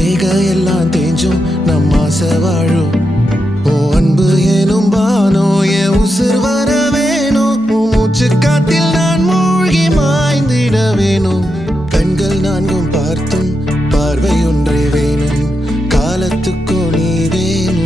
கைரேகையெல்லாம் தேஞ்சும் நம் ஆசை வாழும். ஓ அன்பு ஏனும் பானோ என் உசுர் வர வேணும். உன் மூச்சு காத்தில் நான் மூழ்கி மாய்ந்திட வேணும். கண்கள் நான்கும் பார்த்தும் பார்வை ஒன்றே வேணும். காலத்துக்கும் நீ வேணும்.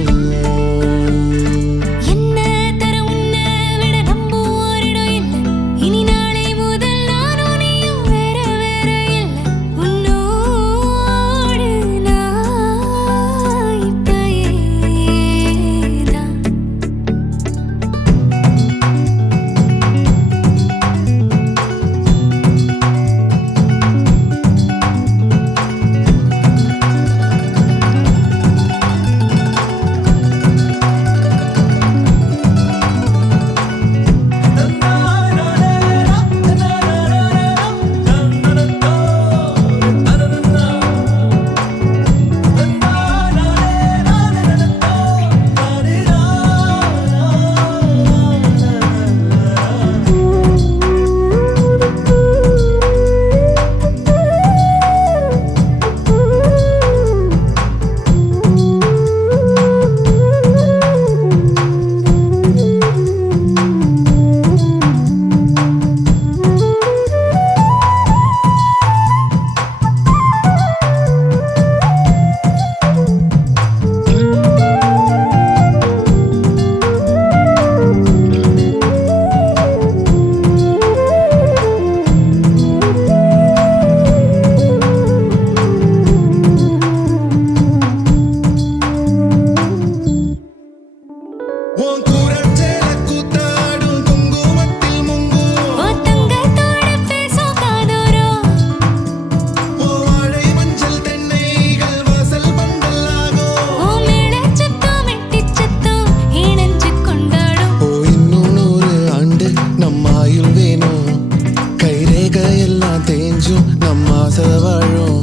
தேஞ்சும் நம் ஆசை வாழும்.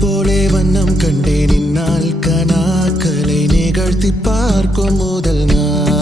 போலே வண்ணம் கண்டே நின்னால் கனாக்களை நிகழ்த்தி பார்க்கும் முதல் நாள்.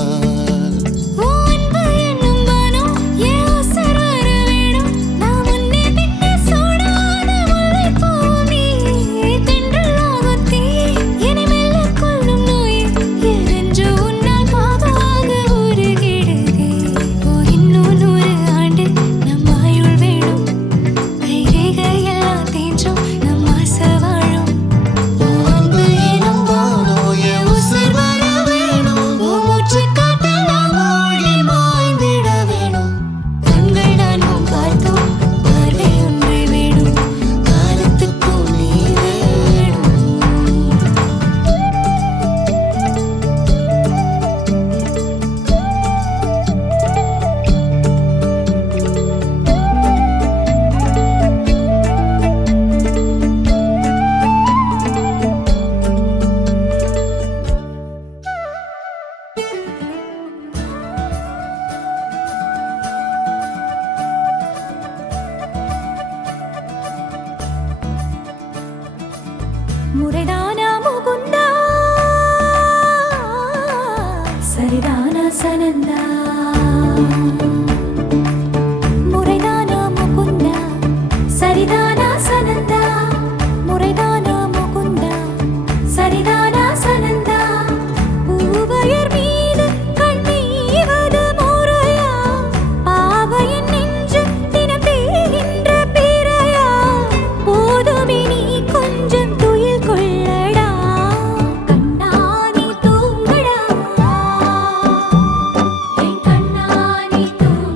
முறைதானா முகுந்தா சரிதானா சனந்தா. முறைதானா முகுந்தா சரிதானா சனந்தா. முறைதானா முகுந்தா சரிதானா சனந்தா. பூவையர் மீது கண்ணீவது முறையா. பாவையின் நெஞ்சு தினம் தேகின்ற பிறையா. போதுமே நீ கொஞ்சம் கொள்ளடா கண்ணானி தூங்கடா. என் கண்ணானி தூங்கடா.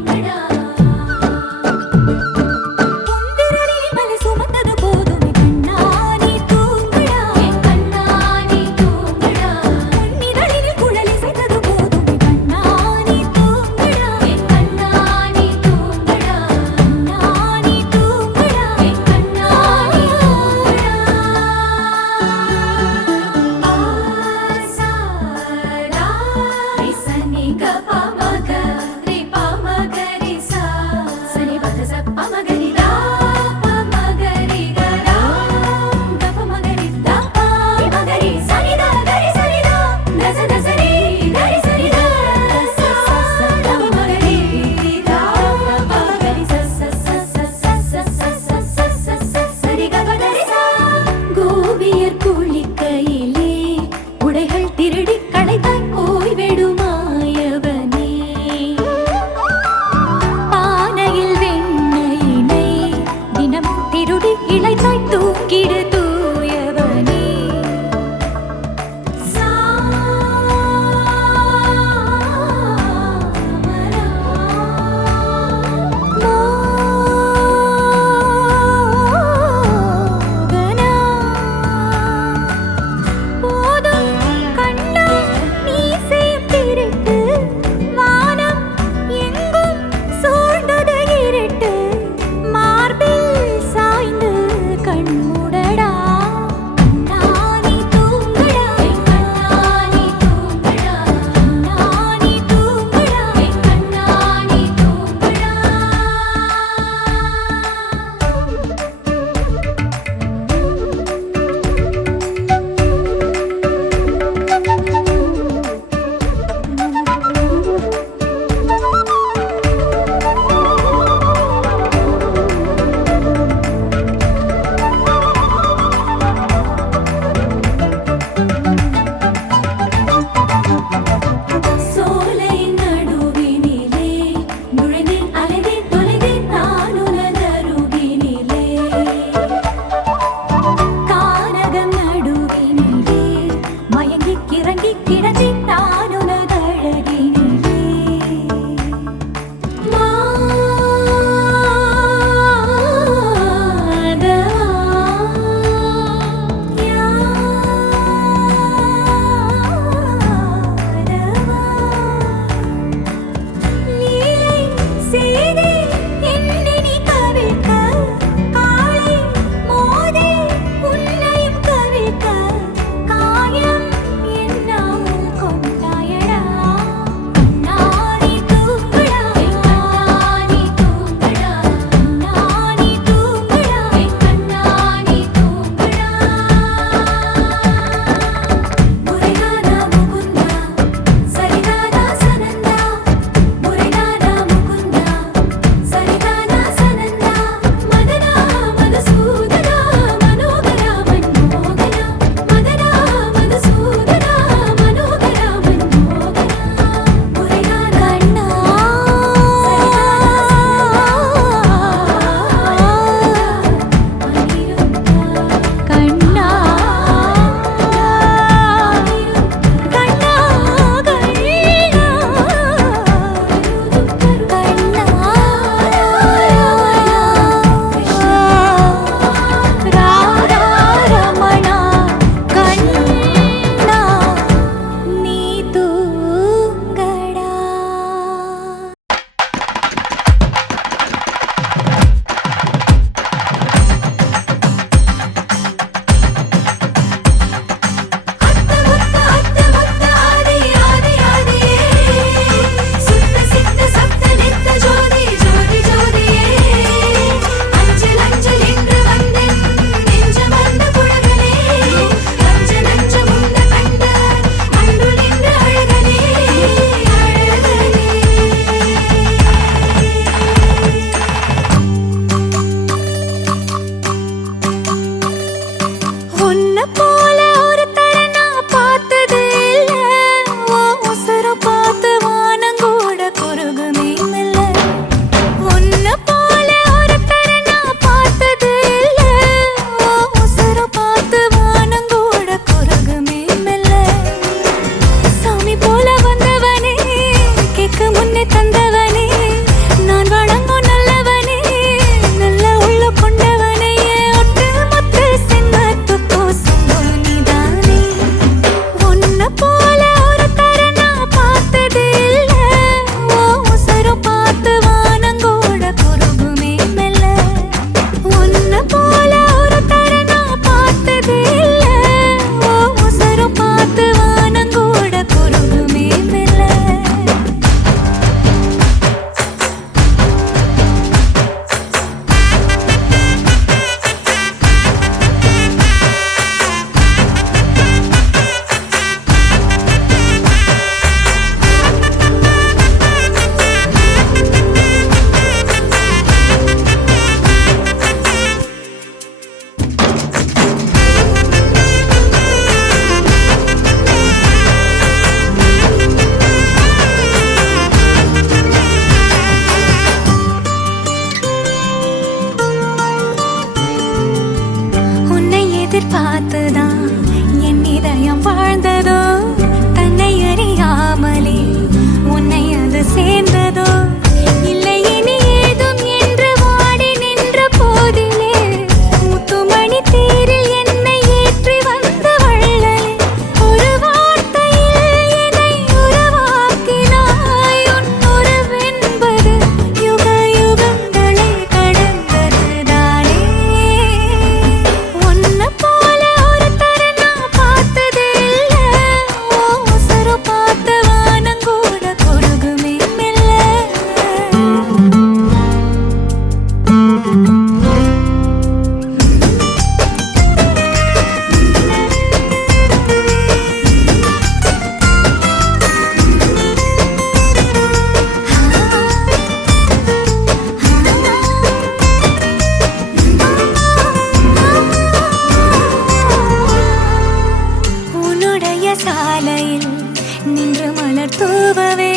தூவவே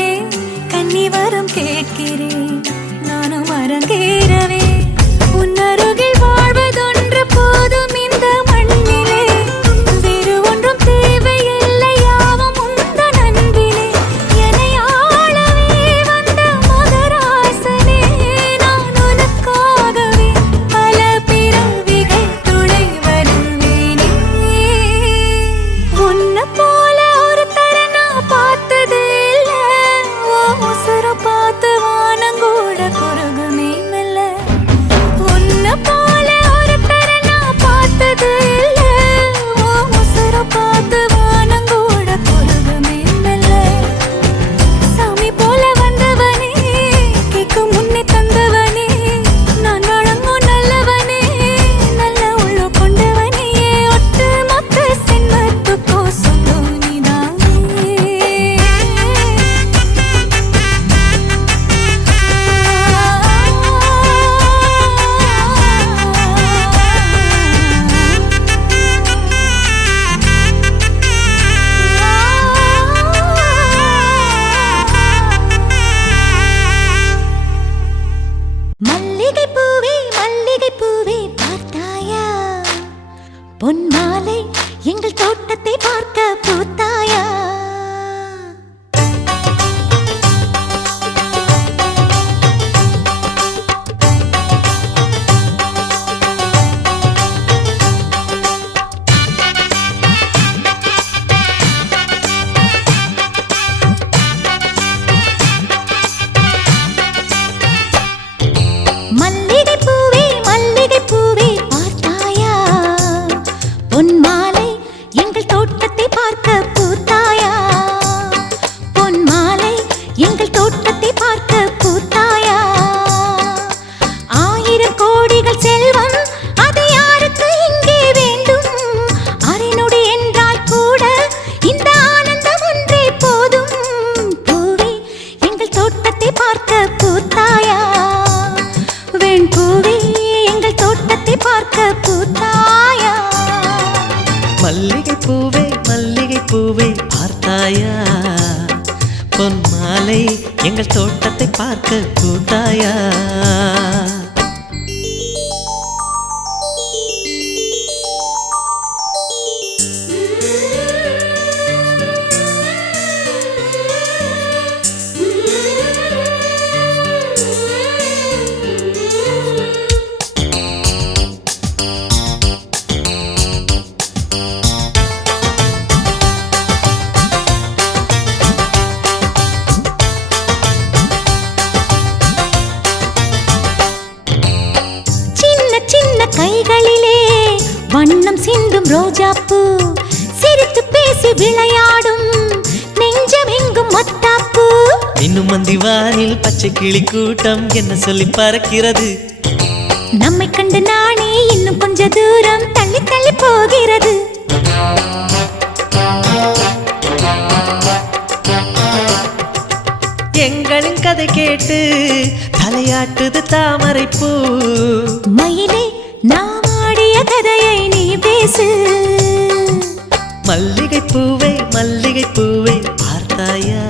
கன்னி வரம் கேட்கிறேன் நானும் அரங்கேறவே உன்னருகில் வாழ்வதொன்று போதும் இந்த மண்ணிலே வேறு ஒன்றும் தேவையில்லை யாவும் உந்தன் அன்பிலே என்னை ஆளவே வந்த மகராசனே நான் உனக்காகவே பல பிறவிகள் துணை வருவேனே உன்னை போல ஒரு தரனா பார்த்தது இல்ல ஓ உசுர பார்த்து வானங்கூட குறுகுமே மெல்ல உன்னை போல ஒரு தரனா பார்த்தது இல்ல ஓ உசுர பார்த்து வானங்கூட குறுகுமே மெல்ல சாமி போல வந்தவனே கேட்கும் முன்னே தந்தவனே நான் வழங்கும் நல்லவனே நல்ல உள்ள கொண்டவனே ஒட்டு மொத்த சென்மத்துக்கோ சொந்தம் மல்லிகை பூவே மல்லிகை பூவே பார்த்தாயா பொன் மாலை எங்கள் தோட்டத்தை பார்க்க பூத்தாயா மல்லிகை பூவே மல்லிகை பூவே பார்த்தாயா பொன் மாலை எங்கள் தோட்டத்தை பார்க்க பூத்தாயா பொன் மாலை எங்கள் தோட்டத்தை பார்க்க பூத்தாயா ஆயிரம் கோடிகள் செல்வம் அது யாருக்கு இங்கே வேண்டும் அரைநொடி என்றால் கூட இந்த ஆனந்தம் ஒன்றே போதும் பூவே எங்கள் தோட்டத்தை பார்க்க பூத்தாயா வெண் பூவே எங்கள் தோட்டத்தை பார்க்க பூத்தாயா மல்லிகை பூவே பார்த்தாயா பொன் மாலை எங்கள் தோட்டத்தை பார்க்க பூத்தாயா சின்ன சின்ன கைகளிலே வண்ணம் சிந்தும் ரோஜாப்பூ சிரித்து பேசி விளையாடும் நெஞ்சமெங்கும் மத்தாப்பூ இன்னும் மந்திவானில் பச்சை கிளி கூட்டம் என்ன சொல்லி பறக்கிறது நம்மை கண்டு நானே இன்னும் கொஞ்ச தூரம் தள்ளி தள்ளி போகிறது எங்களின் கதை கேட்டு தலையாட்டுது தாமரை பூ மயிலே நாம் ஆடிய கதையை நீ பேசு மல்லிகை பூவே பார்த்தாயா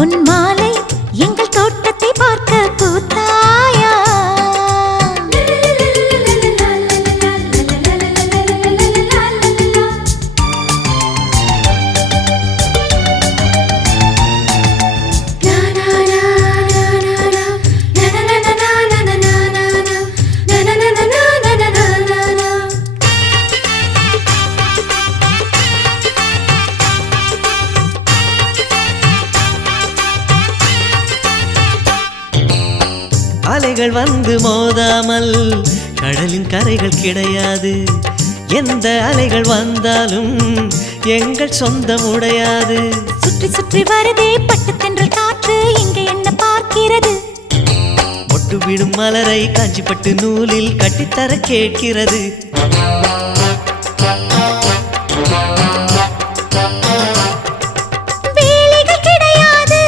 உன் மாலை எங்கள் தோட்டத்தை பார்க்க பூத்தாயா அலைகள் வந்து மோதாமல் கடலின் கரைகள் கிடையாது எந்த அலைகள் வந்தாலும் எங்கள் சொந்தம் உடையாது சுற்றி சுற்றி வருதே பட்டு தென்றல் காற்று இங்கே என்ன பார்க்கிறது மொட்டு விடும் மலரை காஞ்சிப்பட்டு நூலில் கட்டித்தர கேட்கிறது வேலைகள் கிடையாது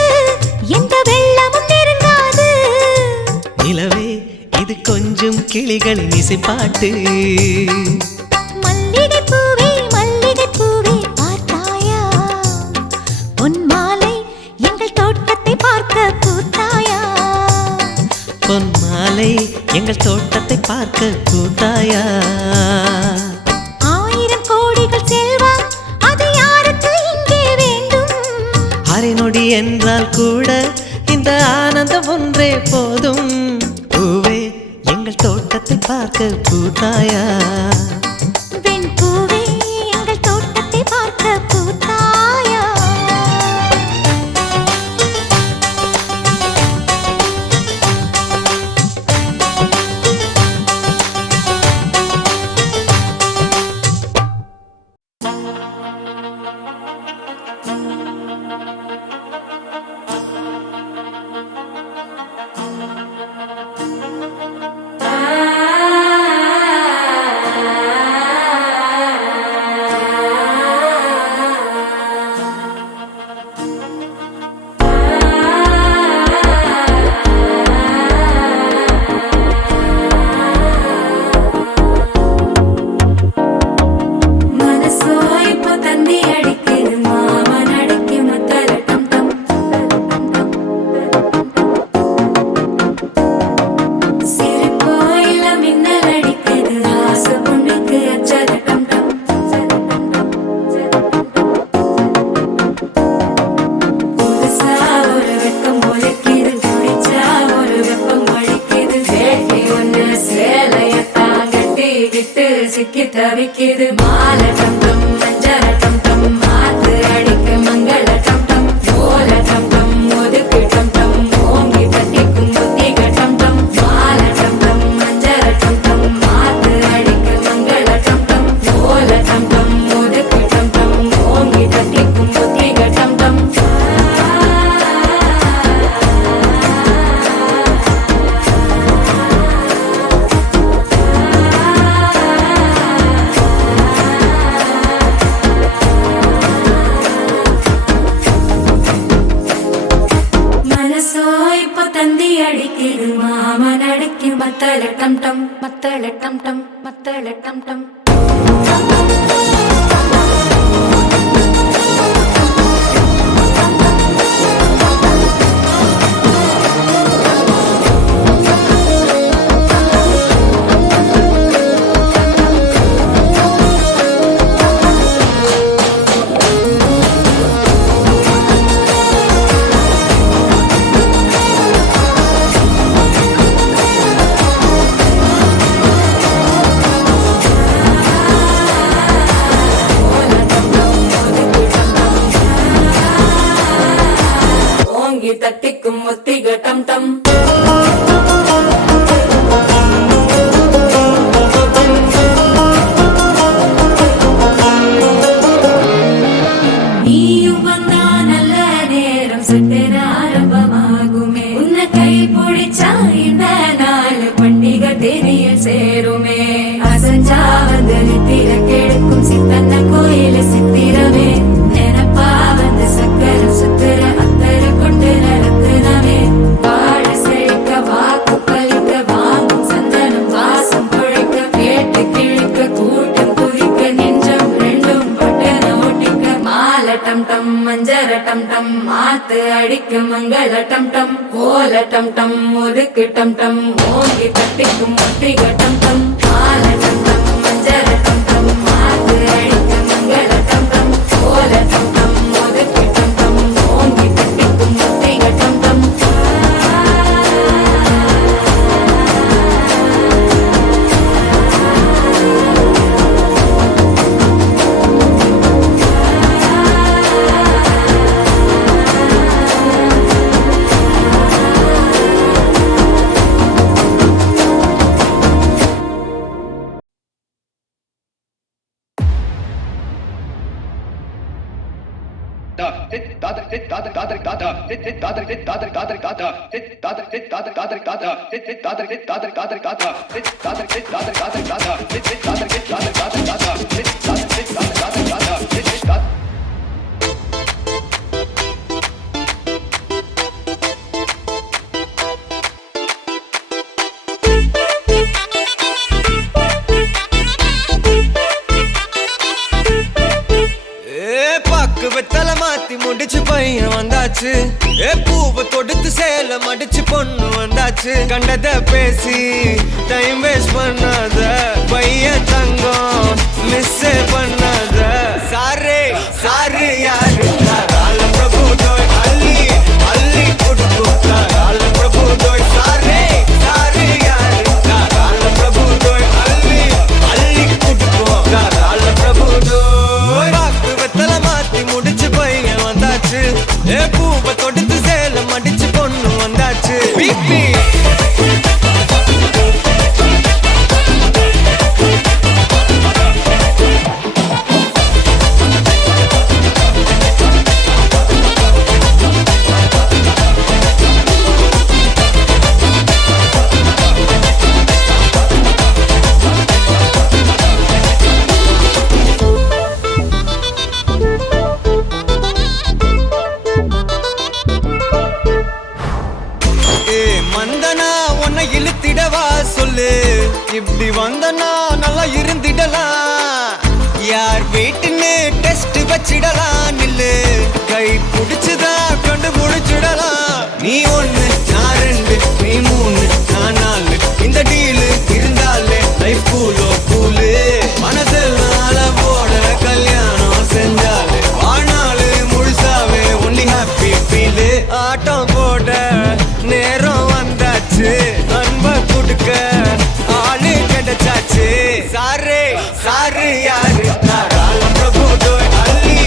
எந்த வெள்ளமும் நெருங்காது நிலவே இது கொஞ்சம் கிளிகளின் இசைப்பாட்டு மல்லிகை பூவே பார்த்தாயா பொன் மாலை மாலை எங்கள் தோட்டத்தை பார்க்க கூத்தாயா? 1000 கோடிகள் செல்வம் அது யாருக்கு இங்கே வேண்டும்? அரை நொடி என்றால் கூட இந்த ஆனந்தம் ஒன்றே போதும். பூவே எங்கள் தோட்டத்தை பார்க்க கூத்தாயா? பெண் பூவே எங்கள் தோட்டத்தை பார்க்க கூத்தாயா? சிக்கி தவிக்கிது மால டம் டம் மஞ்சர டம் டம் மாத்து அடிக்க மங்கள டம் டம் ஓல டம் டம் ஒதுக்கு டம் டம் ஓங்கி தட்டிக்கும் புத்திக டம் டம் மால டம் டம் மஞ்சர டம் டம் மாத்து அடிக்க மங்கள டம் டம் ஓல டம் டம் ஒதுக்கு டம் டம் ஓங்கி தட்டிக்கும் புத்திக டம் டம் அடிக்குது மாமன் அடிக்கு மத்தள டம் டம் மத்தள டம் டம் மத்தள டம் டம் தட்டிக்கும் ஒத்திக டம் டம் நீயும் வந்தா நல்ல நேரம் சட்டென ஆரம்பமாகுமே உன்னை கை பிடிச்சா இந்த நாள் பண்டிகை தெரியல் சேருமே அசஞ்சா வந்து நித்திர கெடுக்கும் சித்தன்ன கோயில சித்திரமே நினைப்பா வந்து சக்கர சுத்திர டம் டம் மஞ்சர டம் டம் மாத்து அடிக்க மங்கள டம் டம் கோல டம் டம் ஒதுக்கு டம் டம் ஓங்கி தட்டிக்கும் ஒத்திக டம் டம் மால டம் டம் மஞ்சர டம் டம் மாத்து அடிக்க மங்கள டம் டம் கோல டம் டம் ஒதுக்கு டம் டம் ஓங்கி தட்டிக்கும் ஒத்திக டம் டம் வெத்தலை மாத்தி முடிச்சு பையன் வந்தாச்சு ஏ பூவை தொடுத்து சேலம் அடிச்சு பொண்ணு வந்தாச்சு கண்டத பேசி டைம் வேஸ்ட் பண்ணாத பையன் தங்கம் மிஸ் பண்ணாத சாரே சாரு யாரு கால பிரபு தோய் அள்ளி அள்ளி கொடுக்கு கால பிரபு தோய் சாரே சாரு யாரு கால பிரபு தோய் அள்ளி அள்ளி கொடுக்கு கால பிரபு தோய் வாக்கு வெத்தல மாத்தி முடிச்சு பையன் வந்தாச்சு ஏ பூவை தொடுத்து சேலம் அடிச்சு பொண்ணு வந்தாச்சு பிபி மந்தனா உன்னை இழுத்திடவா சொல்லு இப்படி வந்தனா நல்லா இருந்திடலாம் யார் வீட்டுன்னு டெஸ்ட் வச்சிடலாம் நில்லு கை பிடிச்சுதா கண்டு முடிச்சிடலாம் நீ ஒண்ணு நான் ரெண்டு நீ மூணு நான் நாலு இந்த டீலு இருந்தாலே லைஃப் கூலோ கூலு மனசெல்லாம் போட கல்யாணம் செஞ்சாலே ஆனாலு முழுசாவே ஒன்லி ஹாப்பி ஃபீலு ஆட்டம் போட நேரம் வந்தாச்சு அன்ப கொடுக்க ஆளு கிடைச்சாச்சு சாரே சாரு யாரு கால பிரபு தோய் அள்ளி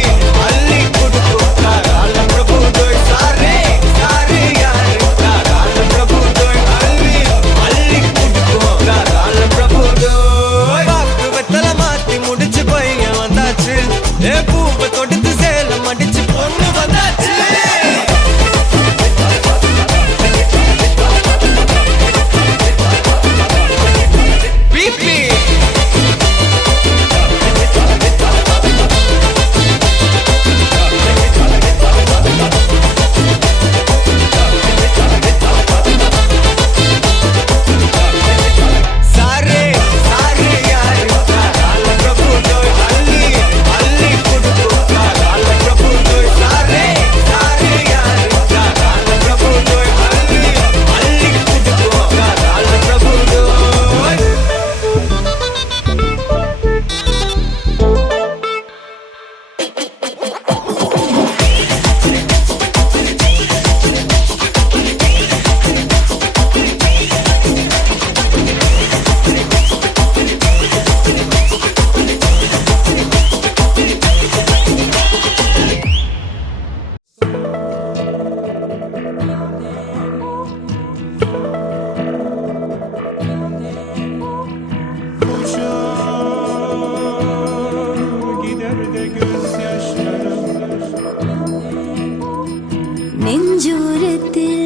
அள்ளி கொடுக்கு கால பிரபு தோய் சாரே சாரு யாரு கால பிரபு தோய் அள்ளி அள்ளி கொடுக்கு கால பிரபு தோய் வாக்கு வெத்தல மாத்தி முடிச்சு பையன் வந்தாச்சு ஏ பூவை தொடுத்து சேலம் அடிச்சு பொண்ணு வந்தாச்சு சாரே சாரு யாரு கால பிரபு தோய் அள்ளி அள்ளி கொடுக்கு கால பிரபு தோய் சாரே சாரு யாரு கால பிரபு தோய் அள்ளி அள்ளி கொடுக்கு கால பிரபு தோய் நெஞ்சோரத்தில்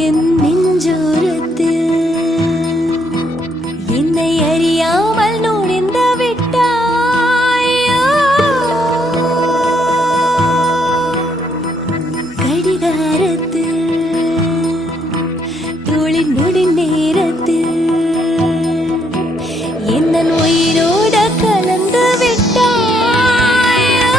என் நெஞ்சோரத்தில் என்னை அறியாமல் நுழைந்து விட்டாயோ கடிகாரத்தில் தோளின் நொடி நேரத்தில் என்ன உயிரோட கலந்து விட்டாயோ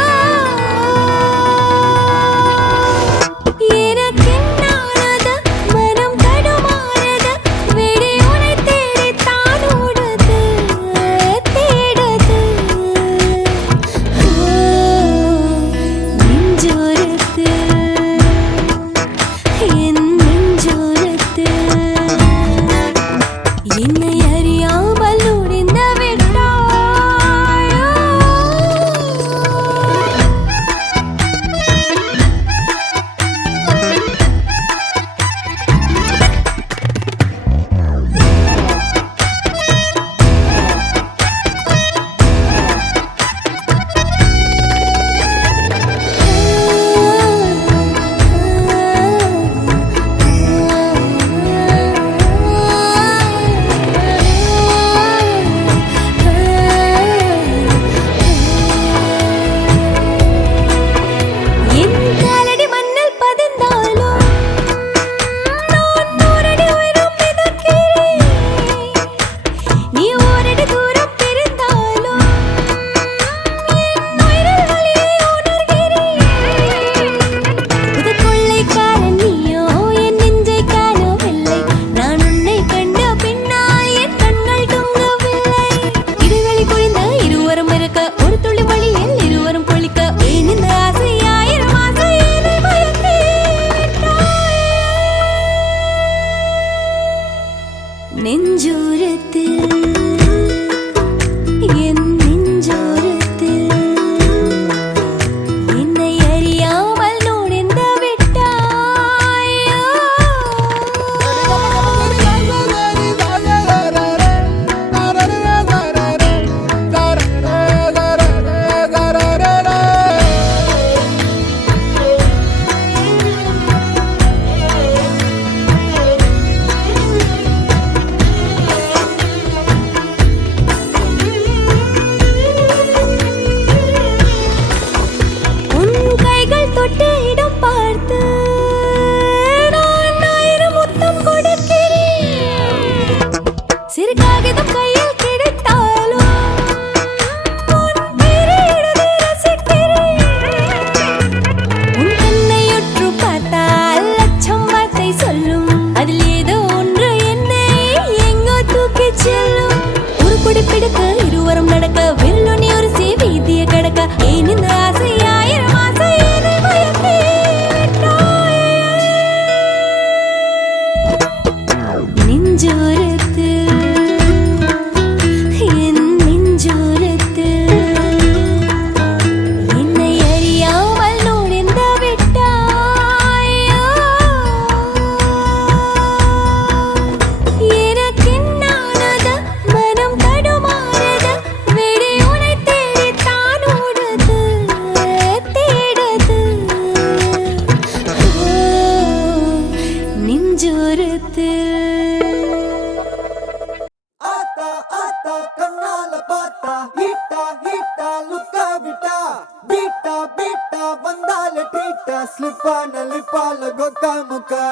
Kita slipan lipa lagoka muka.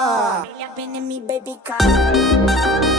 me, baby, come.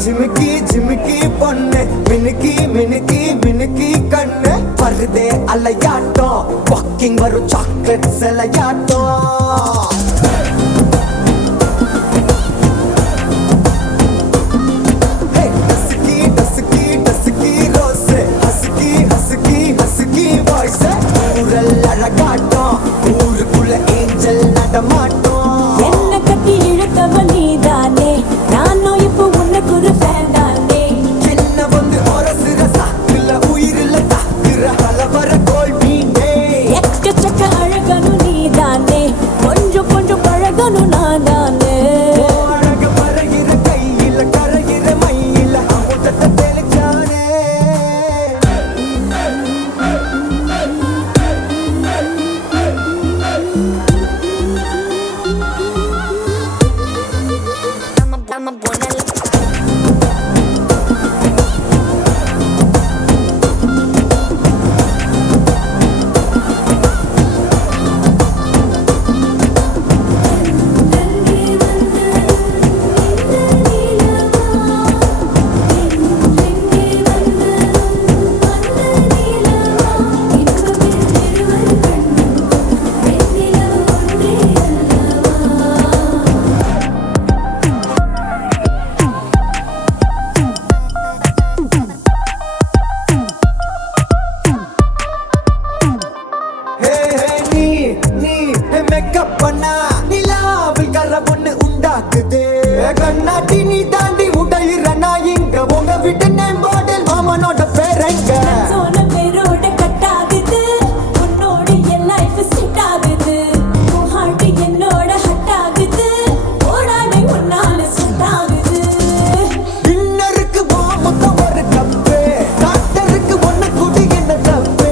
झिमकी झिमकी பொண்ணு மினுக்கி மினுக்கி மினுக்கி கண்ணு வருதே அலையாட்டம் வாக்கிங் வரும் சாக்லேட் செலையாட்டம் dusky dusky dusky rose husky husky husky voice ஊரல் அழகாட்டம் ஊருக்குள்ள ஏஞ்சல் நடமாட்டம் என்ன கட்டி இழுத்தவ நீதானே நானும் இப்போ உனக்கு ஒரு ஃபேன் தானே என்ன வந்து ஒரசுற சாக்குல உயிரில தாக்குற பலவர கோல் மீனே எக்கச்சக்க அழகனும் நீதானே கொஞ்சம் கொஞ்சம் பழகனும் நான் தானே அழக பறகிற கையில கரைகிற மயில அமுதத்தை தெளிச்சானே I'm a buena மேக்கப் பண்ணா நிலாவில் கர பொண்ணு உண்டாக்குது கண்ணாட்டி நீ தாண்டி உடையிறனா இங்க உங்க வீட்டு நேம் போர்டில் மாமனோட பேரங்க சோன பேரோட கட் ஆகுது உன்னோட என் லைஃப் செட் ஆகுது உன் ஹார்ட் என்னோட ஹட் ஆகுது ஓடானே உன்னால செட் ஆகுது டின்னருக்கு மாமுக்க ஒரு கப்பு டாக்டருக்கு ஒண்ணு குடி என்ன தப்பு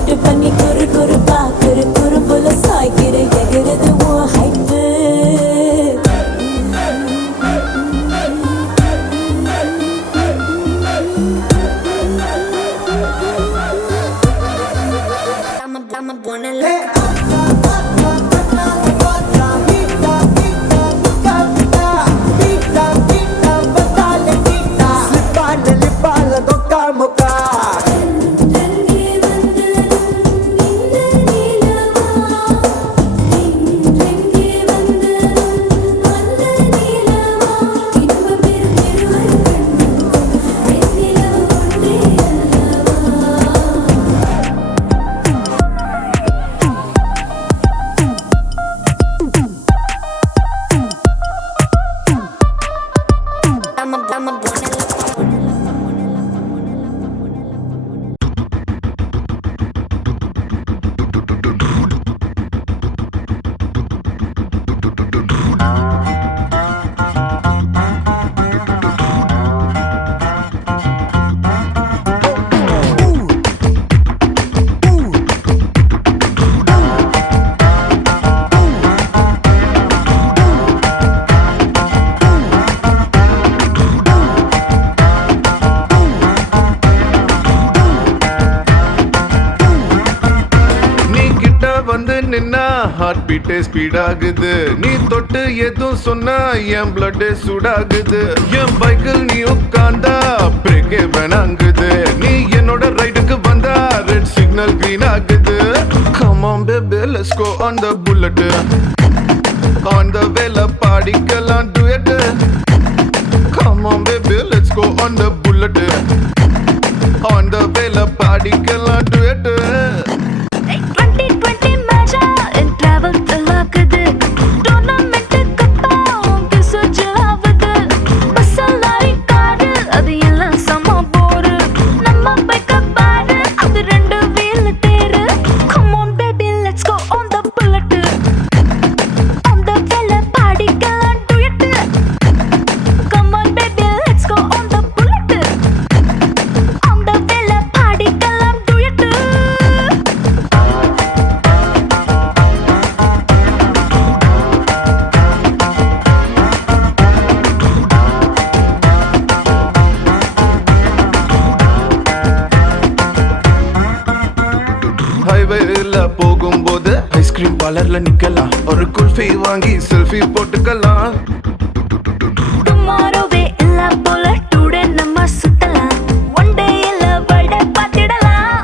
கியூட் பண்ணி குறு குறு பாக்குற குறும்புல சாய்க்கிற எகிறது உன் ஹைப்பு I'm a buena வந்து நின்னா ஹார்ட் பீட்டே ஸ்பீட் ஆகுது நீ தொட்டு எதுவும் சொன்னா என் பிளட் சூடாகுது என் பைக்கில் நீ உட்கார்ந்தா பிரேக்கே வேணாங்குது நீ என்னோட ரைடுக்கு வந்தா ரெட் சிக்னல் கிரீன் ஆகுது come on baby let's go on the bullet on the vela பாடிக்கலாம் duet come on baby let's go on the bullet on the vela பாடிக்கலாம் duet 2020 மஜா in travel தலாக்குது டோர்னமெண்ட் கப்பா உங்க சுஜாவது பசலாரி காடு அது எல்லாம் சம போரு நம்ம பைக்க பாரு அது ரெண்டு வீல் தேரு come on baby let's go on the bullet ice cream பார்லர்ல நிக்கலாம், ஒரு குல்ஃபி வாங்கி செல்ஃபி போட்டுக்கலாம். டுமாரோவே இல்ல போல டுடே நம்ம சுத்தலாம், ஒன் டே இல்ல வட பாத்திடலாம்.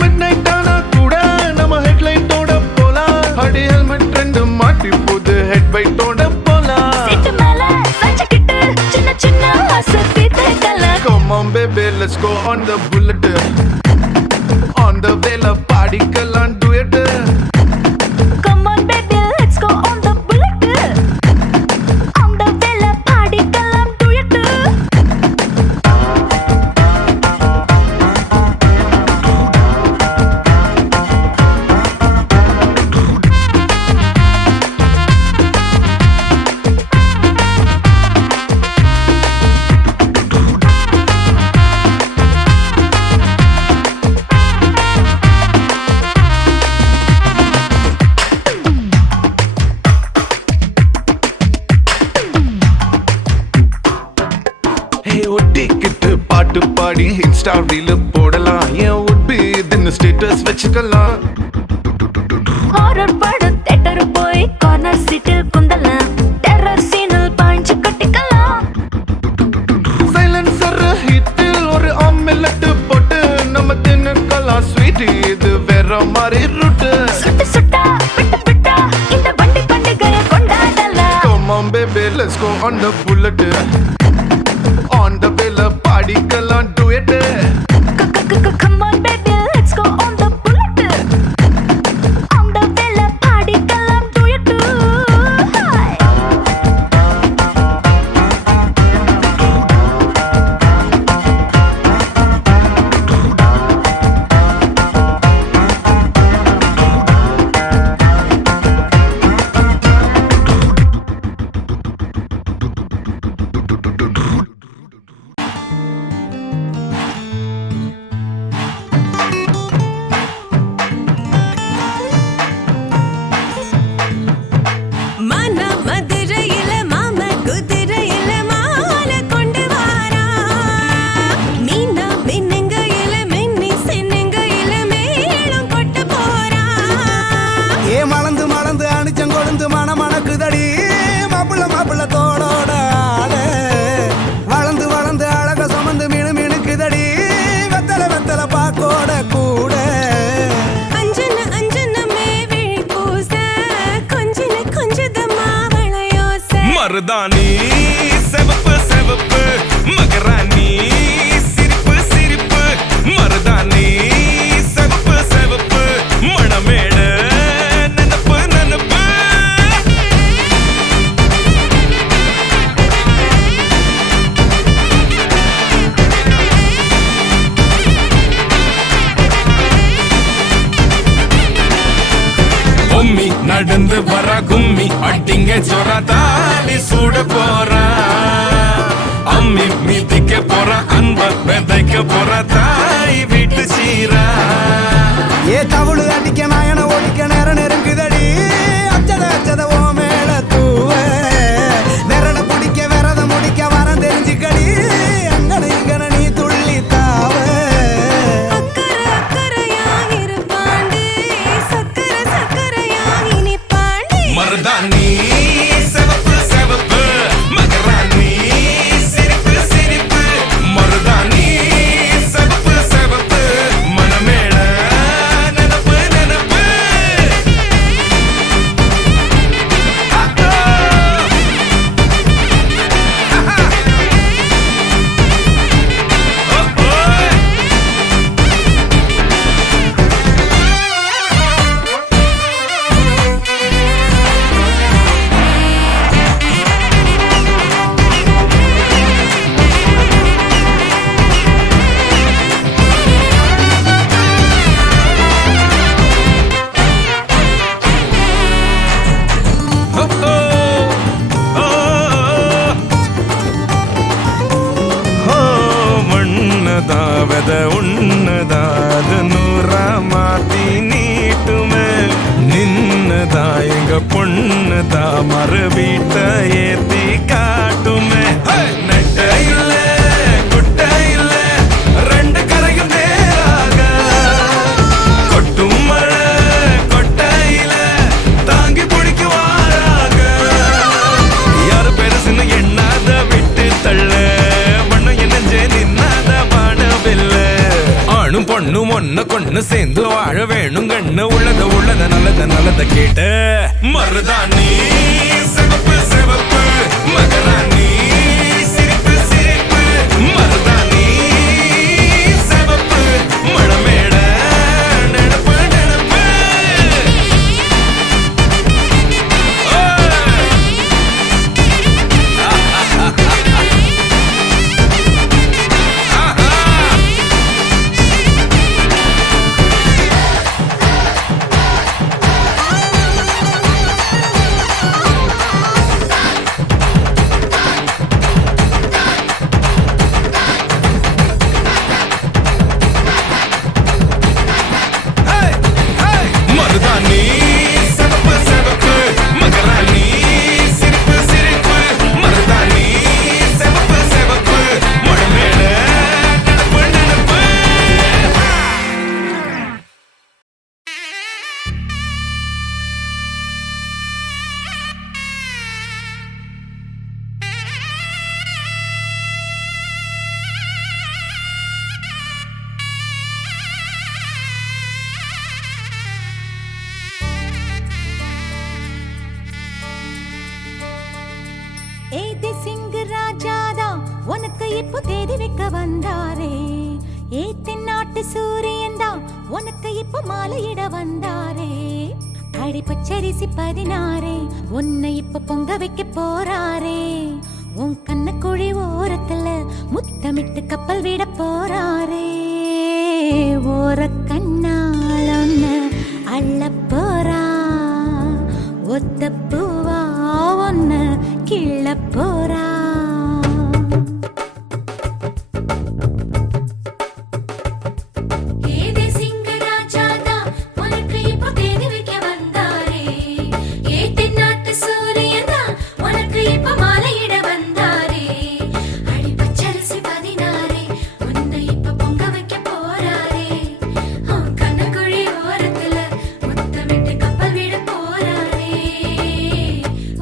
மிட்நைட் ஆனா கூட நம்ம ஹெட்லைட்டோட போலாம், அடி ஹெல்மெட் ரெண்டு மாட்டி போது ஹெட் பைட்டோட போலாம். சீட்டு மேல சாஞ்சிக்கிட்டு சின்ன சின்ன ஆசை தீர்த்துக்கலாம். Come on baby, let's go on the bullet. On the way la பாடிக்கலாம் duet. Come on baby, let's go on the bullet. On the way la பாடிக்கலாம் duet. Hey ஒட்டிக்கிட்டு பாட்டு பாடி இன்ஸ்டா ரீல் போடலாம், ஏன் would be இதுன்னு status வச்சுக்கலாம். Horror படம் theatre போய் corner சீட்டில் குந்தலாம், terror சீனில் பாஞ்சு கட்டிக்கலாம். சைலன்சர் ஹிட்டில் ஒரு ஆம்லெட் போட்டு நம்ம தின்னுக்கலாம் ஸ்வீட், இது வேற மாதிரி ரூட்டு. சுட்டு சுட்டா விட்டு விட்டா இந்த வண்டி பண்டிகையை கொண்டாடலாம். Come on baby, let's go on the bullet. On the way la பாடிக்கலாம் duet. Come on baby, let's go on the bullet. On the way la பாடிக்கலாம் duet. Hi. மன மதுரையில மாம குதிரையில மால கொண்டு வாரா, மீனா மின்னுங்கையில மின்னி சின்னுங்கையில மேளம் கொட்டு போறா. ஏ மலந்து மலந்து அணிச்சம் கொழுந்து மணக்குதடி, மாப்பிள்ள மாப்பிள்ள தோளோட ஆட வளர்ந்து வளர்ந்து அழக சுமந்து மினு மினுக்குதடி, வெத்தல வெத்தல பாக்கோட கூட. அஞ்சன அஞ்சனமே விழி பூச, கொஞ்சன கொஞ்சதமா வளையோச. மருதாணி செவப்பு செவப்பு மகராணி சிரிப்பு சிரிப்பு, மருதாணி செவப்பு செவப்பு மணமேடு நனப்பு நனப்பு. பொம்மி நடந்து வர கும்மி அட்டிங்க ஜொர தாலி சூட போறா, அம்மி மீதிக்க போற அன்ப விதைக்க போற தாய் வீட்டு சீரா. ஏ தவுளு அடிக்க நாயன ஒடிக்க நேரம் நெருங்குதடி, அச்சத அச்சத ஓ மேல தூவ விரல பிடிக்க விரத முடிக்க வரம் தெரிஞ்சுக்கடி, அங்கன இங்கன நீ துள்ளி தாவ. அக்கறை அக்கறையாயிருப்பாண்டி, சக்கரை சக்கரையாயினிப்பாண்டி. மருதாணி செவப்பு செவப்பு மகராணி சிரிப்பு சிரிப்பு, மருதாணி செவப்பு செவப்பு மணமேட நனப்பு நனப்பு. மண்ணதாவத உன்னதாது நூறா மாத்தி நீட்டுமே, நின்னதா எங்க பொண்ணுதா மறு வீட்ட ஏத்தி காட்டுமே. நெட்ட இல்ல குட்ட இல்ல ரெண்டு கரையும் நேராக, கொட்டும் மழை கொட்ட பொண்ணு ஒண்ணு கொண்டு சேர்ந்து வாழ வேணும் கண்ணு உள்ளத நல்லத கேட்டு மருதாணி சிவப்பு சிவப்பு மகராணி சிரிப்பு சிரிப்பு மருதாணி சிவப்பு மழமேட நடப்பு நடப்பு மருதாணி சிவப்பு சிவப்பு மகராணி சிரிப்பு சிரிப்பு மருதாணி சிவப்பு சிவப்பு மழமேட நடப்பு நடப்பு ஏதி சிங் ராஜாதா உனக்கு இப்போ தேதி வைக்க வந்தாரே ஏ தென்னாட்டு சூரியன் தான் உனக்கு இப்போ மாலையிட வந்தாரே அடி பச்சரிசி 16 உன்னை இப்போ பொங்க வைக்க போறாரே உன் கண்ண குழி ஓரத்துல முத்தமிட்டு கப்பல் விட போறாரே ஓர கண்ணால் ஒன்னு அள்ள போறா ஒத்த பூவா ஒன்னு கிள்ள போறா ஏதே சிங்கராஜாதா உனக்கு இப்போ தேதி வைக்க வந்தாரே ஏ தென்னாட்டு சூரியனா உனக்கு இப்போ மாலையிட வந்தாரே அடி பச்சரிசி 16 உன்னை இப்போ பொங்க வைக்க போறாரே அவன் கண்ணக்குழி ஓரத்துல முத்தமிட்டு கப்பல் விட போறாரே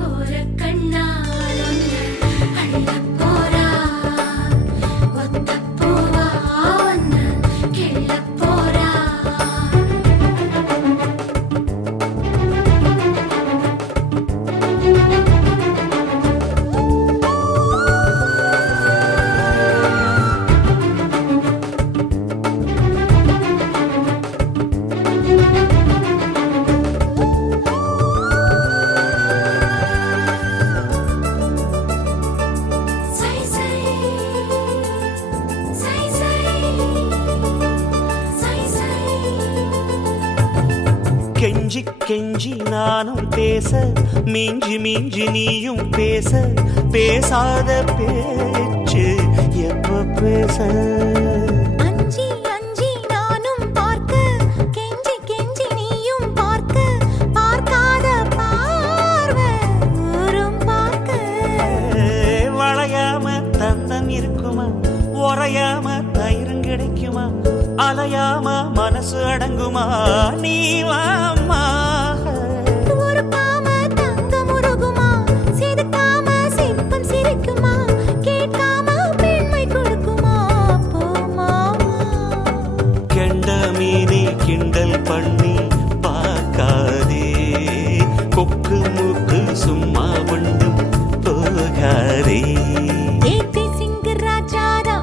ஓர கண்ணால் ஒன்னு அள்ள போறா ஒத்த பூவா ஒன்னு கிள்ள போறா சை சை சை சை சை சை கெஞ்சி கெஞ்சி நானும் பேச மிஞ்சி மிஞ்சி நீயும் பேச பேசாத பேச்சு எப்ப பேச அஞ்சி அஞ்சி நானும் பார்க்க கெஞ்சி கெஞ்சி நீயும் பார்க்க பார்க்காத பார்வை ஊரும் பார்க்க வளையாம தந்தம் இருக்குமா உறையாம தயிரும் கிடைக்குமா அலையாம மனசு அடங்குமா நீ வாம்மா ஒரு பாம தங்கம் உருகுமா சிரிக்காம சிப்பம் சிரிக்குமா கேட்காம பெண்மை கொடுக்குமா போமா கெண்ட மீனி கிண்டல் பண்ணி பார்க்காதே கொக்கு மூக்கு சும்மா ஒன்றும் போகாதே ஏத்தி சிங்க ராஜாதா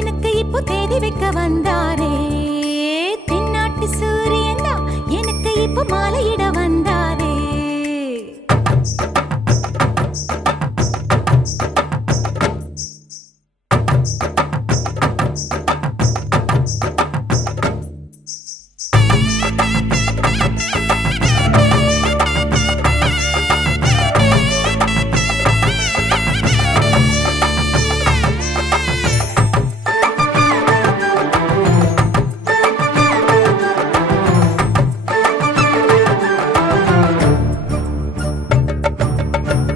எனக்கு இப்போ தேதி வைக்க வந்தாரே தென்னாட்டு சூரியன் தான் எனக்கு இப்போ மாலையிட வந்தாரே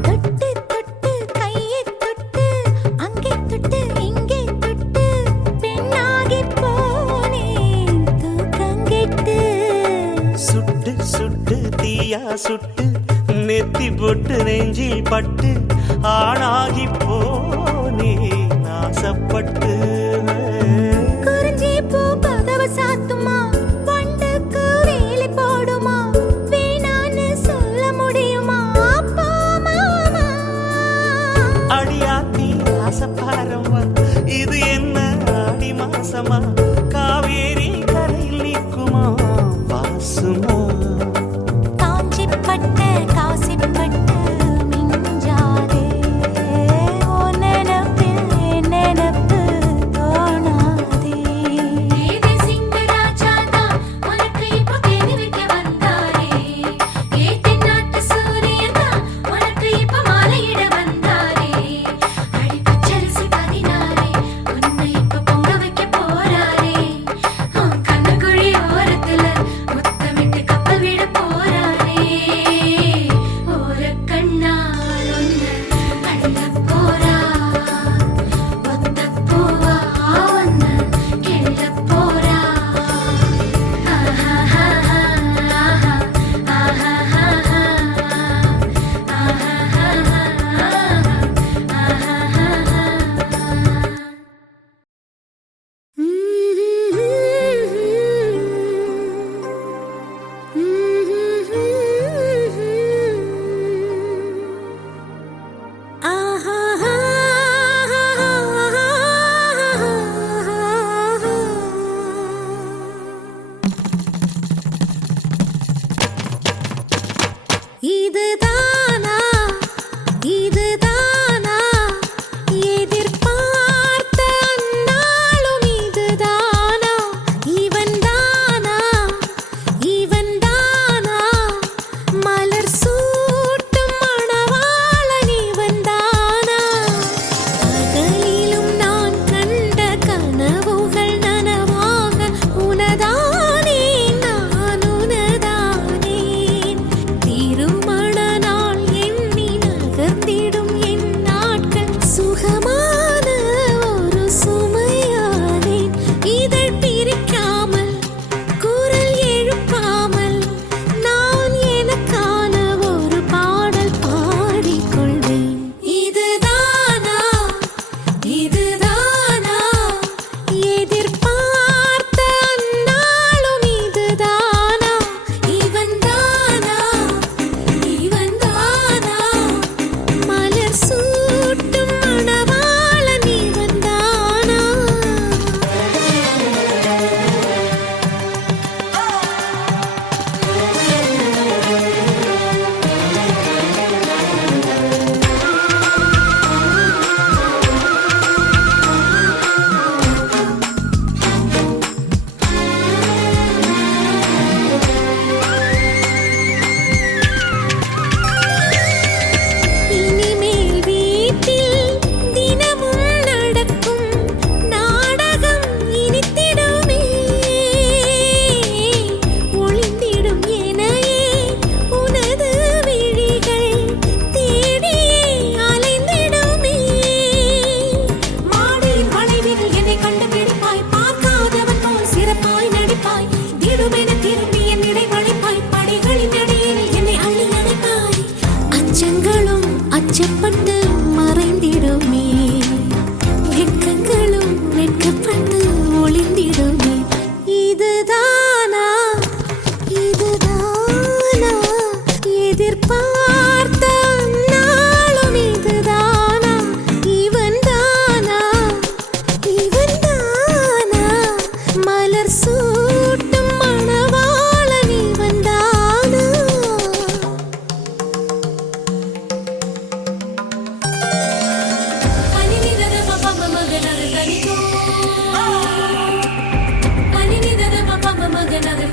தொட்டு தொட்டு கையை தொட்டு அங்கே தொட்டு இங்கே தொட்டு பெண்ணாகி போனேன் தூக்கங்கெட்டு சுட்டு சுட்டு தீயா சுட்டு நெத்தி போட்டு நெஞ்சில் பட்டு ஆணாகி போனே நாசப்பட்டு குறிஞ்சி பூ கதவு சாத்தும்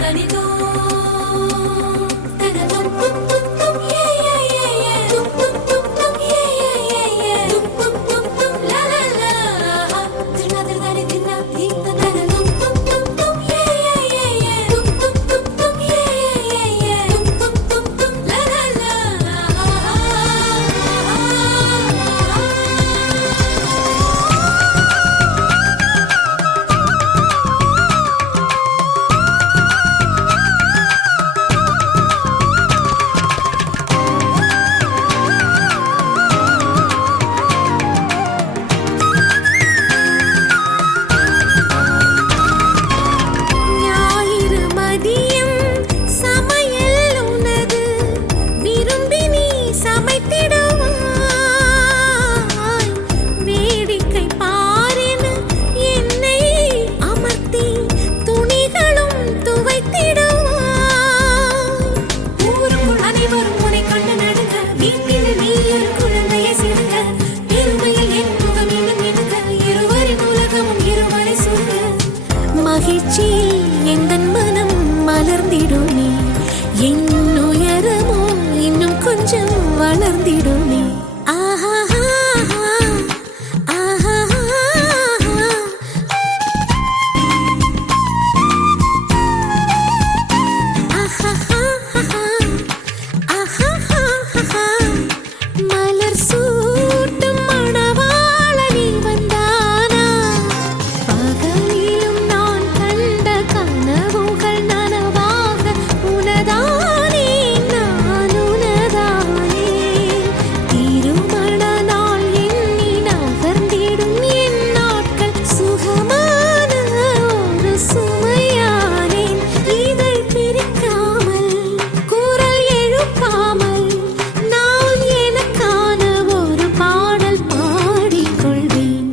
தனிதோ தனதும் தும் தும் தும் ஏ ஏ ஏ ஏ தும் தும் தும் தும் ஏ ஏ ஏ ஏ தும் தும் தும் தும் லா லா லா திருநா திருதானி திருநா தீந்த தனதும் தும் தும் தும் ஏ ஏ ஏ ஏ தும் தும் தும் தும் ஏ ஏ ஏ ஏ தும் தும் தும் தும் லா லா லா ஞாயிறு மதியம் சமையல் உனது விரும்பி நீ சமைத்திடுவாய் வேடிக்கை பாரின என்னை அமர்த்தி துணிகளும் துவைத்திடுவாய் ஊருக்குள் அனைவரும் உன்னை கண்டு நடுங்க வீட்டில் நீ ஒரு குழந்தையை சிறுங்க பெருமையில் என் முகம் இன்னும் இடுங்க இருவரின் உலகமும் இருவரை சொல்ல மகிழ்ச்சியில் எந்தன் மனம் மலர்ந்திடுமே என் உயரமோ இன்னும் கொஞ்சம் வளர்ந்திடுமே ஆஹா ஆஹா மலர் சூட்டும் மணவாளனி வந்தானா பகலிலும் நான் கண்ட கனவுகள் நனவாக உனதானே நான் உனதானே திருமண நாள் எண்ணி நகர்ந்திடும் என் நாட்கள் சுகமான ஒரு சுமையானேன் இதை பிரிக்காமல் குரல் எழுப்பாமல் நான் எனக்கான ஒரு பாடல் பாடிக்கொள்வேன்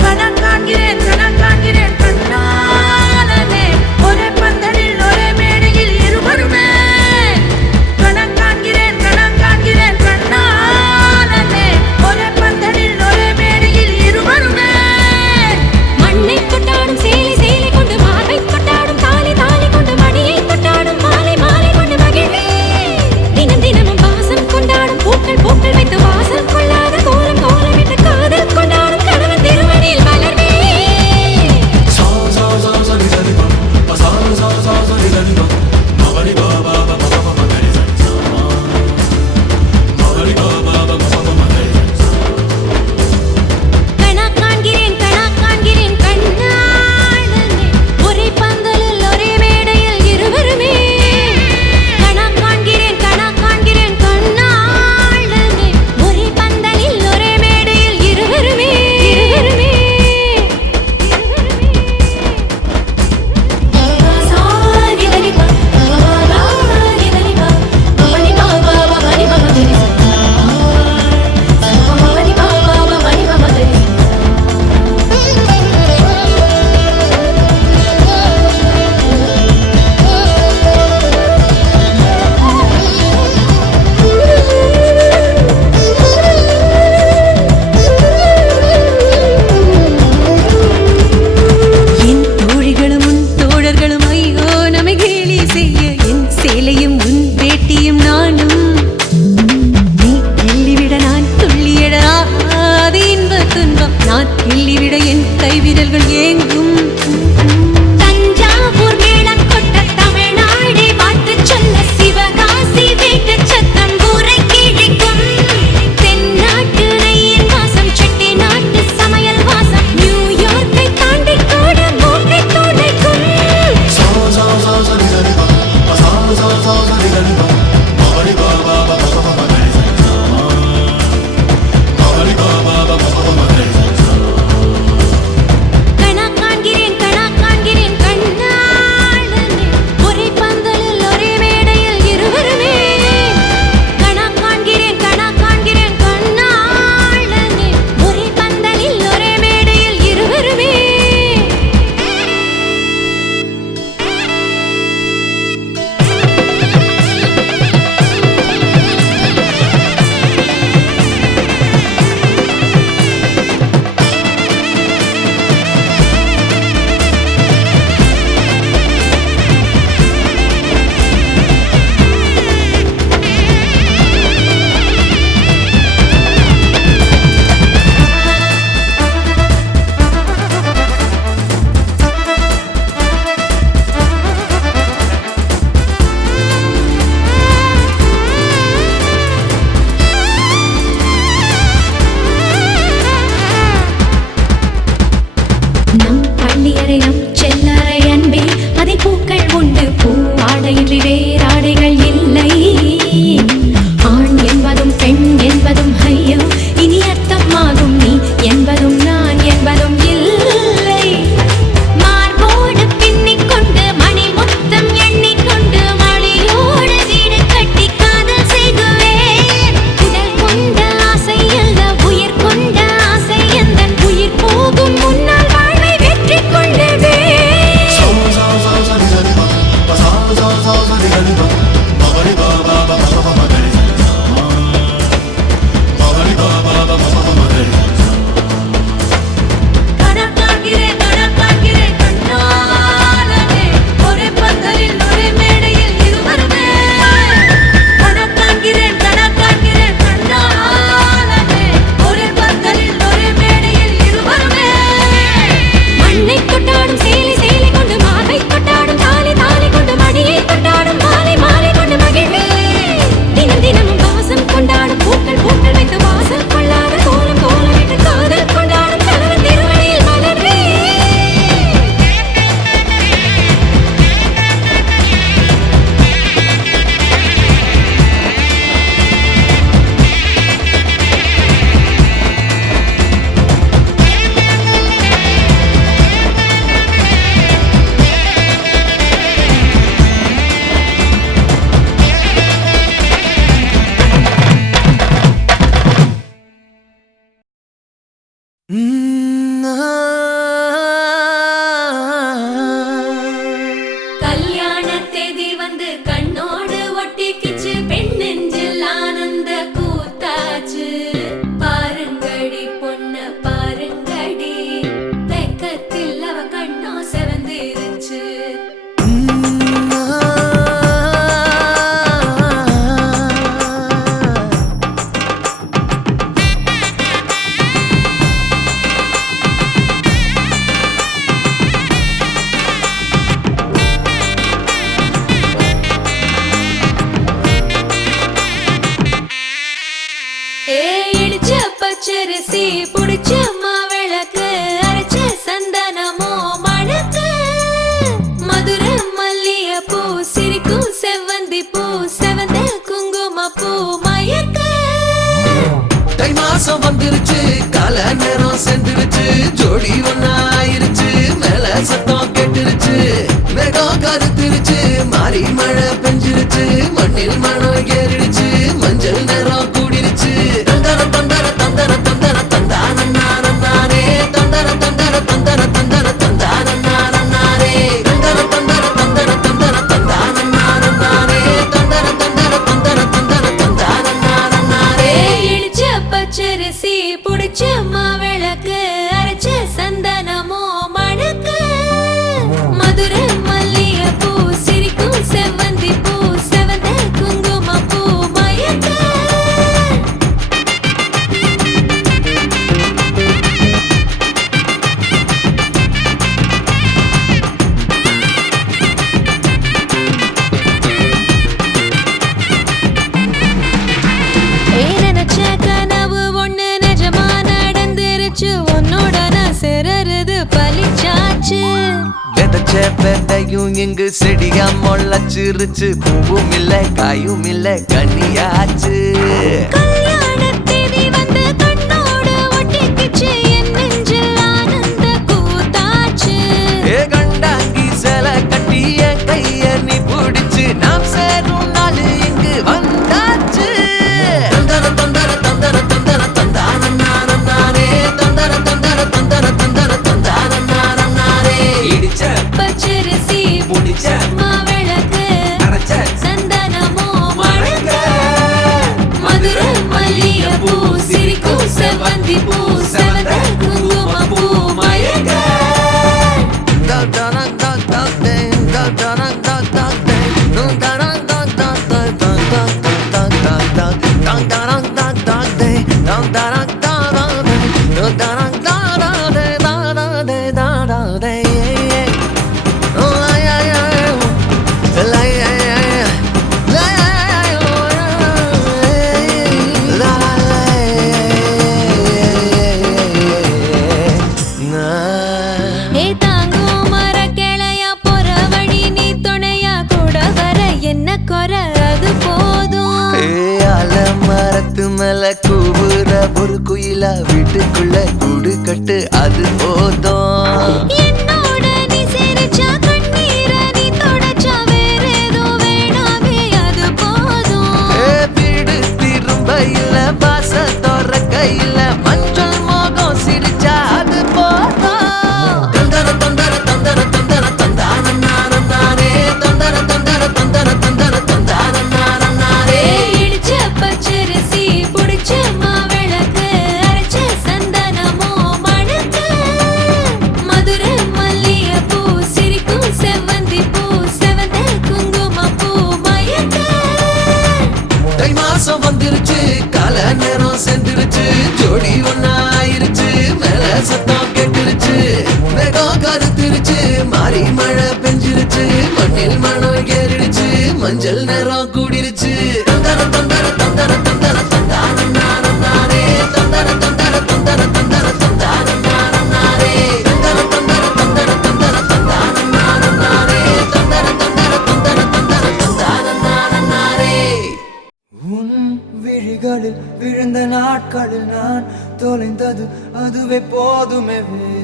கணம் காண்கிறேன் கண்ணாலனே ஒரே பந்தலில் ஒரே மேடையில் இருவருமே கணம் காண்கிறேன் கண்ணாலனே மாசம் வந்துருச்சு கால நேரம் சென்றுருச்சு ஜோடி ஒன்னாயிருச்சு மேல சத்தம் கேட்டுருச்சு மேகம் கருத்துருச்சு மாறி மழை பெஞ்சிருச்சு மண்ணில் மனம் ஏறிடுச்சு மஞ்சள் நேரம் கூடிருச்சு தந்தர தந்தர தந்தர தந்தர தந்தானே தந்தர தந்தர தந்தர தந்தர தந்தானே தந்தர தந்தர தந்தர தந்தர தந்தானே தந்தர தந்தர தந்தர தந்தர தந்தானே இடிச்ச பச்சரிசி புடிச்ச மாவிளக்கு அரைச்ச சந்தனமோ மணக்கு மதுரை மல்லிகைப்பூ சிரிக்கும் செவ்வந்தி பூ செவந்த குங்குமப்பூ மயக்க நினைச்ச கனவு ஒண்ணு நிஜமா நடந்துருச்சு உன்னோட நான் சிறருது பலிச்சாச்சு விதைச்ச விதையும் இங்கு செடியா முளைச்சிருச்சு பூவும் இல்ல காயும் இல்ல கனியாச்சு கல்யாண தேதி வந்து கண்ணோடு ஒட்டிக்கிச்சு என் நெஞ்சில் ஆனந்த கூத்தாச்சு ஏ கண்டாங்கி சில கட்டிய கைய நீ பிடிச்சு நாம் சேரும் நாள் இங்கு வந்தாச்சு தந்தர தந்தர தந்தர தந்தர தந்தானே தந்தர தந்தர தந்தர தந்தர தந்தானே இடிச்ச பச்சரிசி புடிச்ச மாவிளக்கு அரைச்ச சந்தனமோ மணக்க மதுரை மல்லிகைப்பூ சிரிக்கும் செவ்வந்தி பூ செவந்த குங்குமப்பூ மயக்க ஏ தாங்கும் மர கிளையா போற வழி நீ துணையா கூட வர என்ன குறை அது போதும் மரத்து மேல கூவுற ஒரு குயிலா வீட்டுக்குள்ள கூடு கட்டு அது போதும் என்னோட நீ சிரிச்சா கண்ணீர நீ தொடச்சா வேற ஏதோ வேணாமே அது போதும் வீடு திரும்ப இல்ல பாச தோற கையில மஞ்சள் மோகம் சிரிச்சா அது போதும் தந்தர தந்தர தந்தர தந்தர தந்தானே தந்தர தந்தர தந்தர தந்தர தந்தானே இடிச்ச பச்சரிசி புடிச்ச மாவிளக்கு அரைச்ச சந்தனமோ மணக்க மதுரை மல்லிகைப்பூ சிரிக்கும் செவ்வந்தி பூ செவந்த குங்குமப்பூ மயக்க தை மாசம் வந்துருச்சு கால நேரம் சென்றுருச்சு ஜோடி ஒன்னாயிருச்சு மேல சத்தம் கேட்டுருச்சு மேகம் கருத்துருச்சு மாறி மழை பெஞ்சிருச்சு மண்ணில் மனம் ஏறிடுச்சு மஞ்சள் நேரம் கூடிருச்சு தந்தர தந்தர தந்தர தந்தர தந்தானே தந்தர தந்தர தந்தர தந்தர தந்தானே தந்தர தந்தர தந்தர தந்தர தந்தானே தந்தர தந்தர தந்தர தந்தர தந்தானே உன் விழிகளில் விழுந்த நாட்களில் நான் தொலைந்தது அதுவே போதுமே வேறு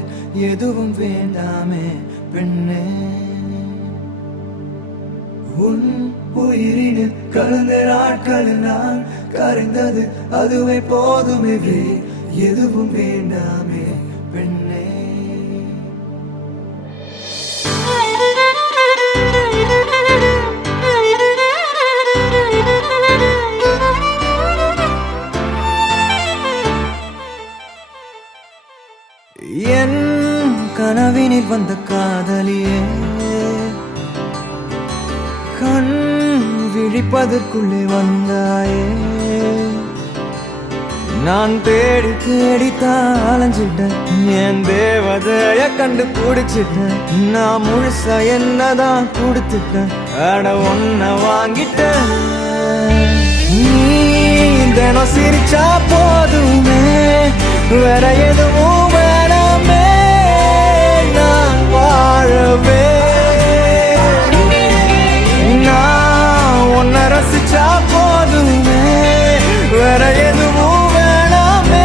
எதுவும் வேண்டாமே பெண்ணே உன் உயிரினில் கலந்த நாட்களில் நான் கரைந்தது அதுவே போதுமே வேறு எதுவும் வேண்டாமே பெண்ணே என் கனவினில் வந்த காதலியே கண் விழிப்பதற்குள்ளே வந்தாயே நான் தேடி தேடித்தான் அலைஞ்சிட்டேன் என் தேவதைய கண்டு பிடிச்சிட்டேன் நான் முழுசா என்னதான் கொடுத்துட்டேன் அட ஒன்ன வாங்கிட்டேன் நீ தினம் சிரிச்சா போதுமே வேற எதுவும் வேணாமே நான் வாழவே நான் உன்னை ரசிச்சா போதுமே வேற எதுவும் வேணாமே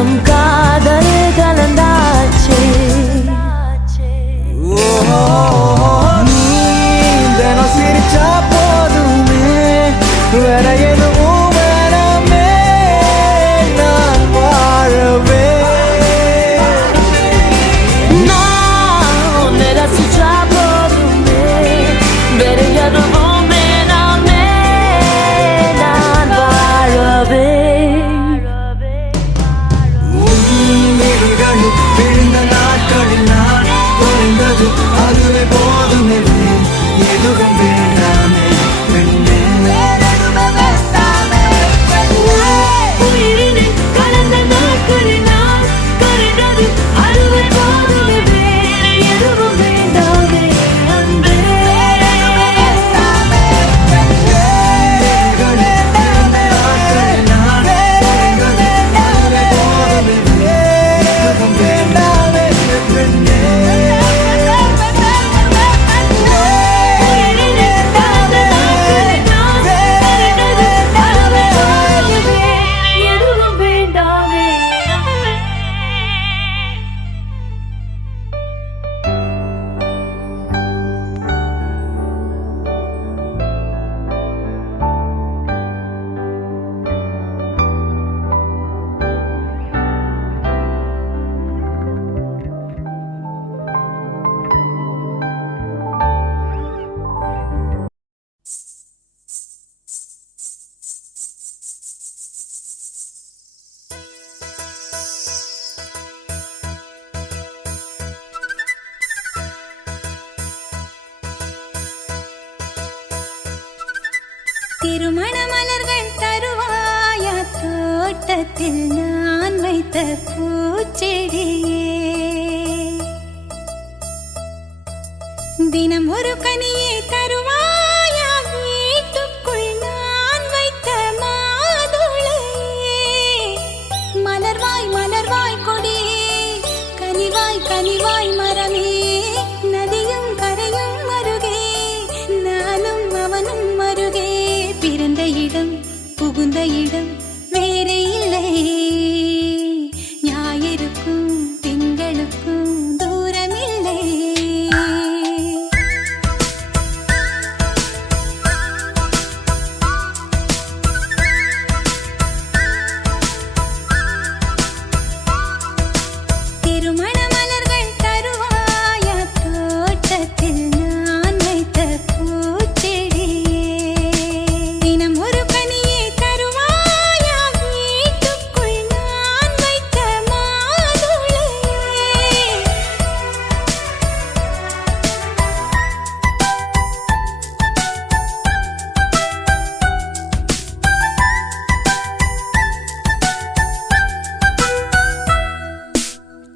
நம் காதல் கலந்தாச்சே. நீ தினம் சிரிச்சா போதுமே, வேற எதுவும் வேணாமே, நான் வாழவே. நான் உன்னை ரசிச்சா போதுமே, வேற எதுவும் வேணாமே, நான் வாழவே. விழிகளில் விழுந்த நாட்களில் நான் குறைந்தது அதுவே போதுமே, எதுவும் வேண்டாமே பெண்ணே. உயிரினில் கலந்த நாட்களில் நான் கரைந்தது அதுவே போதுமே, வேற எதுவும் வேண்டாமே அன்பே. திருமண மலர்கள் தருவாயா தோட்டத்தில் நான் வைத்த பூச்செடியே, தினம் ஒரு கனியை தருவாயா வீட்டுக்குள் நான் வைத்த மாதுளையே. மலர்வாய் மலர்வாய் கொடியே, கனிவாய் கனிவாய் மரமே, நதியும் கரையும் அருகே, நானும் அவனும் அருகே. பிறந்த இடம் புகுந்த இடம் வேறே இல்லை, ஞாயிறுக்கும் திங்களுக்கும் தூரமில்லை. திருமண மலர்கள் தருவாயா தோட்டத்தில் நான் வைத்த பூச்செடியே, தினம் ஒரு கனியை தருவாயா வீட்டுக்குள் நான் வைத்த மாதுளையே.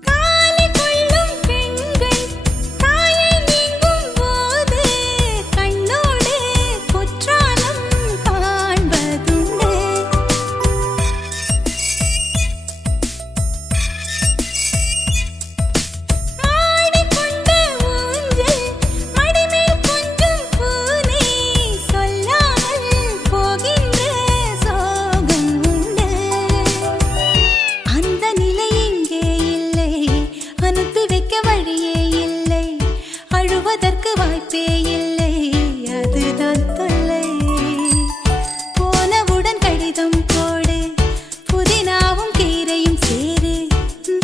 காலை கொள்ளும் பெண்கள் தாயை நீங்கும் போது கண்ணோடு குற்றாலம் காண்பதுண்டு. ஆடிக்கொண்ட ஊஞ்சல் மடிமேல் கொஞ்சம் பூனை, சொல்லாமல் போகின்ற சோகம் உண்டு. அந்த நிலை இங்கே இல்லை, அனுப்பி வைக்க வழியே இல்லை, அழுவதற்கு வாய்ப்பே இல்லை, அதுதான் தொல்லை. போனவுடன் கடிதம் போடு, புதினாவும் கீரையும் சேரு,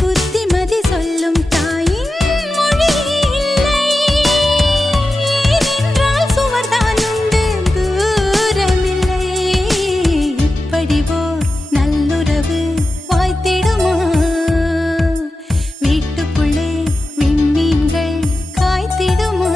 புத்திமதி சொல்லும் தாயின் மொழி இல்லை. ஏனென்றால் சுவர்தான் உண்டு, தூரமில்லை. இப்படி ஓர் நல்லுறவு வாய்த்திடுமா, வீட்டுக்குள்ளே விண்மீன்கள் காய்த்திடுமா.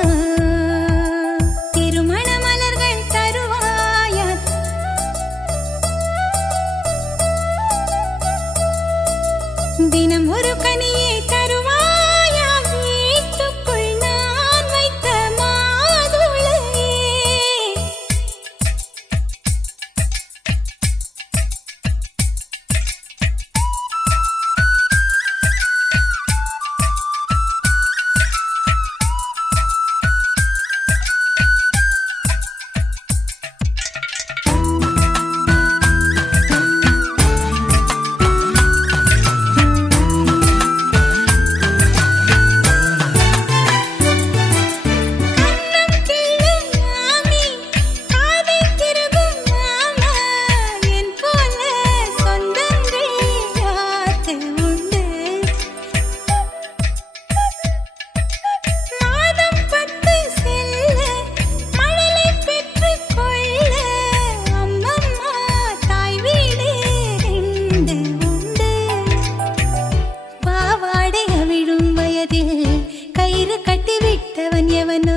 கயிறு கட்டி விட்டவன் எவனோ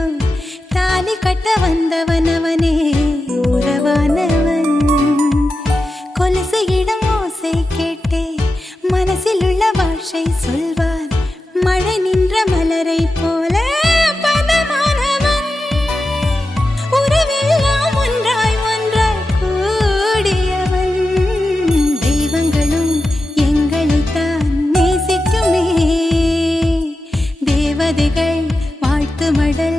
தாலி கட்ட வந்தவன் அவனே உறவானவன் கொலுசு இடம் ஓசை கேட்டே மனசில் உள்ள பாஷை சொல்வார் மழை நின்ற மலரை போல பதமானவன் உறவெல்லாம் ஒன்றாய் ஒன்றாய் கூடியவன் தெய்வங்களும் எங்களைத்தான் நேசிக்குமே தேவதைகள் வாழ்த்து மடல்